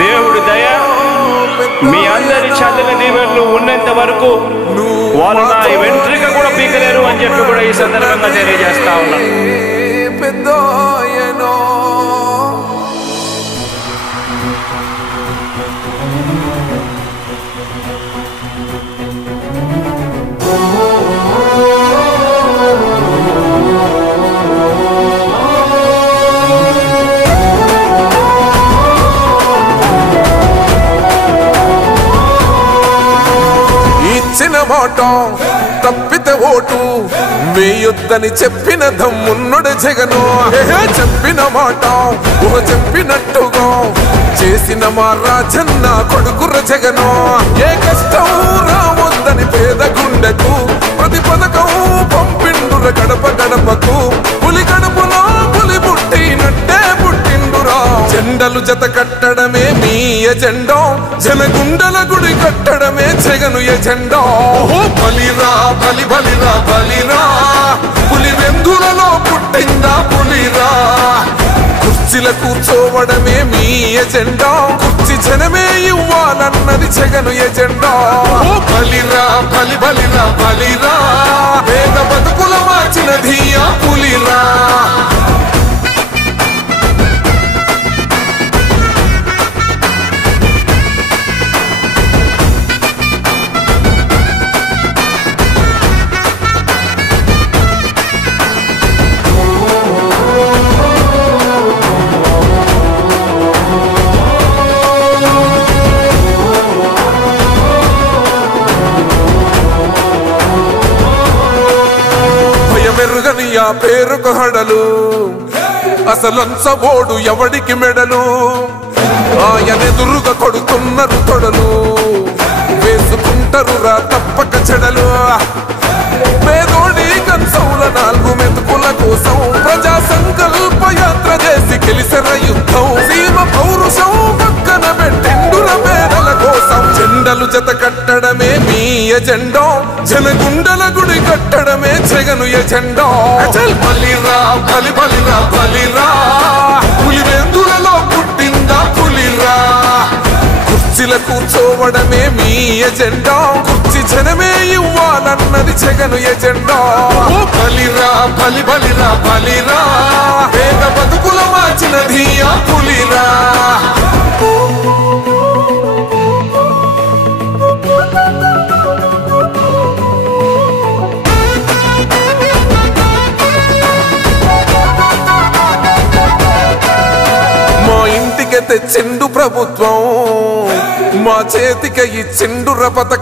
దేవుడి దయ మీ అందరి చల్లని దీవెనలు ఉన్నంత వరకు వాళ్ళు నా వెంట్రిక కూడా పీకలేరు అని చెప్పి కూడా ఈ సందర్భంగా తెలియజేస్తా ఉన్నాను. మాట తప్పితే ఓటు వేయొద్దని చెప్పిన దమ్మున్నడు జగను. చెప్పిన మాట చెప్పినట్టుగా చేసిన మా రాజన్న కొడుకుర జగను. ఏ కష్టం రావద్దని పేద గుండెకు ప్రతి పథకం పంపిండుర గడప గడపకు. పులి గడపలో పులి పుట్టినట్టే పుట్టిండురా. జెండలు జత కట్టడమే మీ ఎజెండా, జనగుండల గుడి కట్టడమే జగను ఎజెండా. బలిరా బలి బలిరా బలిరా, పులి వెందులలో పుట్టిందా పులిరా. కుర్చీల కూర్చోవడమే మీ ఎజెండా, కుర్చీ జనమే ఇవ్వాలన్నది జగను ఎజెండా. బలిరా బలి బలిరా బలిరా, పేద బతుకుల మార్చినది ఆ పులిరా. మెరుగని ఆ పేరుకు హడలు, అసలంచబోడు ఎవడికి మెడలు. ఆయనెదురుగా కొడుతున్నారు తొడలు, వేసుకుంటారు రా తప్పక చెడలు. పేదోడి కంచౌల 4 మెతుకుల కోసం ప్రజా సంకల్ప యాత్ర చేసి గెలిసిన యుద్ధం. సీమ పౌరుషం పక్కన పెట్టిండుల పేదల కోసం. జెండలు జత కట్టడమే మీ ఎజెండా, జనగుండల గుడి కట్టడమే జగను ఎజెండా. బలిరా బలి బలిరా బలిరా, పులి వెందులలో పుట్టిందా పులిరా. కుర్చీల కూర్చోవడమే మీ ఎజెండా, కుర్చీ జనమే ఇవ్వాలన్నది జగను ఎజెండా. బలిరా బలి బలిరా బలిరా, పేద బతుకుల మార్చినది ఆ పులిరా. తెచ్చిండు ప్రభుత్వం, మా చేతికి ఇచ్చిండు పథకం.